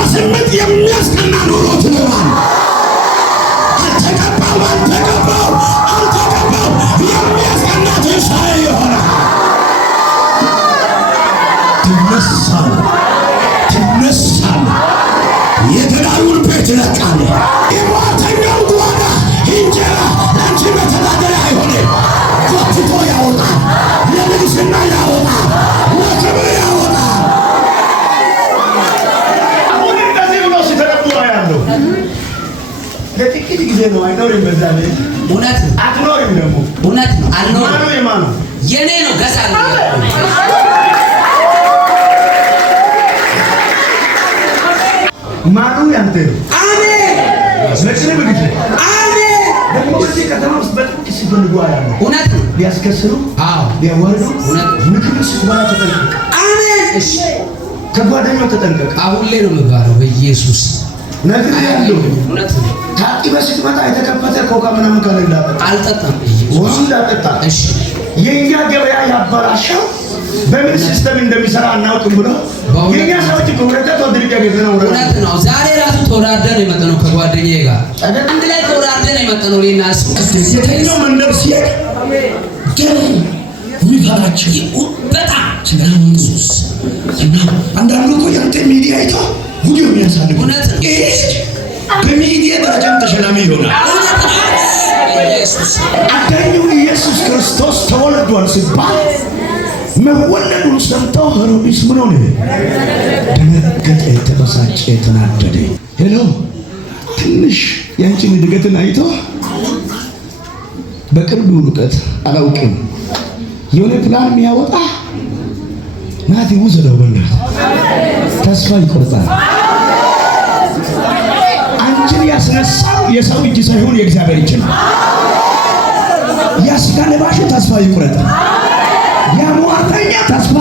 በስሜት የሚያስቀና ኑሮ ትኖራለህ። አልተቀባው የሚያስቀና ትንሣኤ ይሆናል። ትነሳለህ። የተዳሩን ቤት ትለቃለህ። የሟርተኛው ጓዳ እንጀራ ለአንቺ መተዳደሪያ አይሆንም። ጎትቶ ያወጣል። ለንግስና ያወጣል። ለክብር ያወጣል። አሁን እንደዚህ ብሎ ሲተረጉም ያለው ለጥቂት ጊዜ ነው። አይኖርም። በዛ ላይ እውነት ነው። አትኖርም። ደግሞ እውነት ነው። አልኖርም። ማነው? የማን ነው? የኔ ነው። ገዛ ነው። ማኑ ያንተ ነው። አሜን። ለክብር ጊዜ አሜን። ደግሞ በዚህ ከተማ ውስጥ በጥቂት ሲፈልጉ ያለው እውነት ነው። ሊያስከስሩ አዎ፣ ሊያዋርዱ እውነት ምግብ ስትበላ ተጠንቀቅ። አሜን። እሺ፣ ከጓደኛው ተጠንቀቅ። አሁን ላይ ነው የሚባለው በኢየሱስ ነገር ያለው እውነት ነው። ታጥበህ ስትመጣ የተከፈተ ኮካ ምናምን ካለ እንዳጠጣ አልጠጣም። ወንዙ እንዳጠጣ። እሺ፣ የእኛ ገበያ ያበላሸው በምን ሲስተም እንደሚሰራ አናውቅም ብሎ የእኛ ሰዎች ከሁለተት ወድርቅ ያገዘነው እውነት ነው። ዛሬ ራሱ ተወዳደን የመጣነው ከጓደኛዬ ጋር አንድ ላይ ተወዳደን የመጣነው ሌና የተኛው መንደር ሲሄድ ገበኝ የሚፈራቸው በጣም ስናም ኢየሱስ እና አንዳንዱ እኮ ያንተ ሚዲያ አይቶ ጉድ የሚያሳልፍ እውነት ነው። በሚዲያ ደረጃም ተሸላሚ ይሆናል። ኢየሱስ አዳኙ ኢየሱስ ክርስቶስ ተወልዷል ሲባል መወለዱን ሰምተው ሄሮድስ ምን ሆነ? ደነገጠ፣ ተበሳጨ፣ ተናደደ። ሄሎ ትንሽ ያንቺን እድገትን አይቶ በቅርቡ ርቀት አላውቅም የሆነ ፕላን የሚያወጣ ናቲ ውሰደው በእናትህ ተስፋ ይቆርጣል። አንቺን ያስነሳው የሰው እጅ ሳይሆን የእግዚአብሔር እጅ ነው። ያስጋ ለባሹ ተስፋ ይቆርጣል። ያሟርተኛ ተስፋ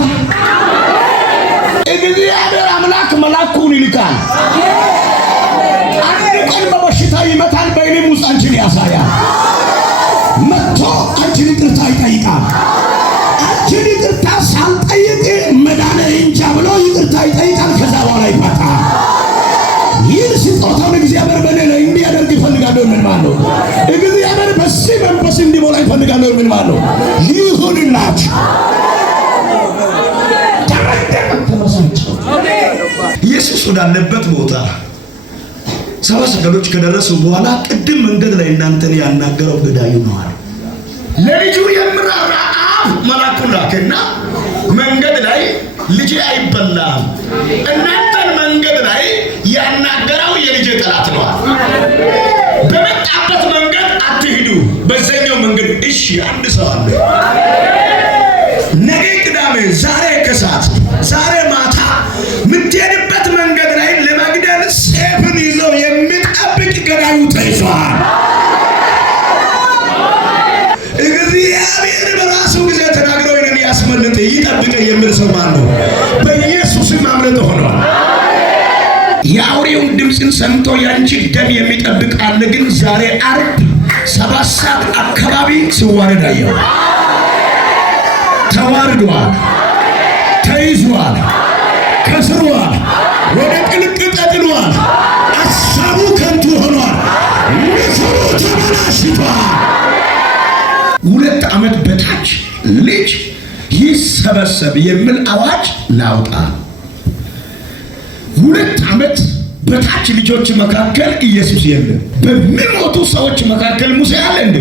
እግዚአብሔር አምላክ መልአኩን ይልካል። አንድ ቀን በበሽታ ይመታል። በእኔም ውስጥ አንቺን ያሳያል። መጥቶ አንቺን ይቅርታ ይጠይቃል። አንቺን ይቅርታ ሳልጠይቅ መዳን እንጃ ብሎ ይቅርታ ይጠይቃል። ከዛ በኋላ ይፈታል። ይህ ስጦታውን እግዚአብሔር በእኔ ላይ እንዲያደርግ ይፈልጋለሁ። ምን ማለት ነው? እግዚአብሔር በዚህ መንፈስ እንዲሞላ ይፈልጋለሁ። ምን ማለት ነው? ይሁንላችሁ። ኢየሱስ ወዳለበት ቦታ ሰባ ሰገሎች ከደረሱ በኋላ ቅድም መንገድ ላይ እናንተን ያናገረው ገዳዩ ነው አለ። ለልጁ የምራራ አብ መልአኩን ላከና መንገድ ላይ ልጄ አይበላም፣ እናንተን መንገድ ላይ ያናገረው የልጄ ጠላት ነው አለ። በመጣበት መንገድ አትሂዱ፣ በዛኛው መንገድ እሺ። አንድ ሰው አለ ነገ ቅዳሜ፣ ዛሬ ከሰዓት፣ ዛሬ ማታ የምትሄድበት መንገድ ላይ ለመግደል ሴፍን ይዞ የሚጠብቅ ገዳዩ ተይዟል። እግዚአብሔር በራሱ ጊዜ ተናግረው እኔን ያስመልጥ ይጠብቅ የሚል ሰው ማን ነው? በኢየሱስም ማምለጥ ሆኗል። የአውሬውን ድምፅን ሰምቶ ያንቺ ደም የሚጠብቅ አለ። ግን ዛሬ ዓርብ 7 ሰዓት አካባቢ ሲዋረድ አየሁ። ተዋርዷል፣ ተይዟል፣ ከስሯል፣ ወደ ጥልቅ ተጥሏል። አሳቡ ከንቱ ሆኗል። ምክሩ ተበላሽቷል። 2 ዓመት በታች ልጅ ይሰበሰብ የሚል አዋጅ ላውጣ። 2 ዓመት በታች ልጆች መካከል ኢየሱስ የለም። በሚሞቱ ሰዎች መካከል ሙሴ አለ እንዴ?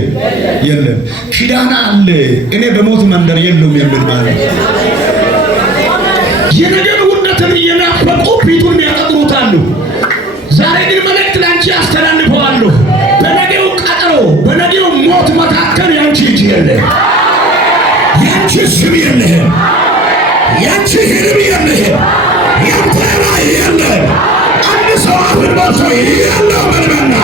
የለም። ኪዳና አለ። እኔ በሞት መንደር የለውም የሚል ማለት የነገር ውርደትን እየናፈቁ ፊቱን ያጠቁሩታሉ። ዛሬ ግን መልእክት ላንቺ አስተላልፈዋለሁ። በነገው ቀጠሮ፣ በነገው ሞት መካከል ያንቺ እጅ የለም፣ ያንቺ ስም የለም፣ ያንቺ ህልም የለም፣ ያንተ ራዕይ የለም። አንድ ሰው አፍን በልቶ የለው መልመና